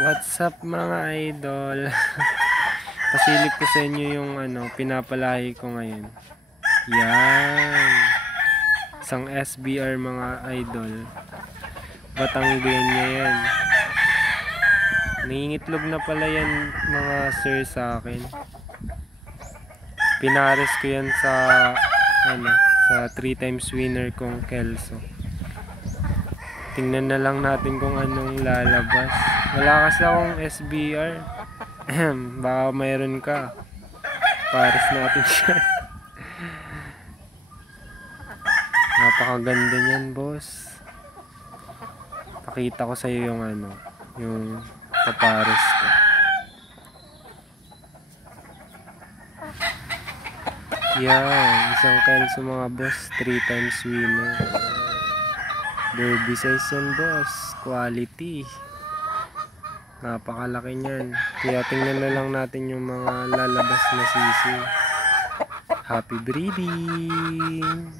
What's up mga idol? Pasilip ko sa inyo yung pinapalahi ko ngayon. Yan. Isang SBR mga idol. Batanggenya yan. Nangingitlog na pala yan mga sir sa akin. Pinares ko yan sa sa 3 times winner kong Kelso. Tingnan na lang natin kung anong lalabas. Wala kasi akong SBR. Baka mayroon ka. Pares natin siya. Napakaganda niyan, boss. Pakita ko sa iyo yung yung papares ko. Yan, isang Kelso mga boss, 3 times winner. Derby size yan, boss. Quality. Napakalaki niyan. Kaya tingnan na lang natin yung mga lalabas na sisi. Happy breeding!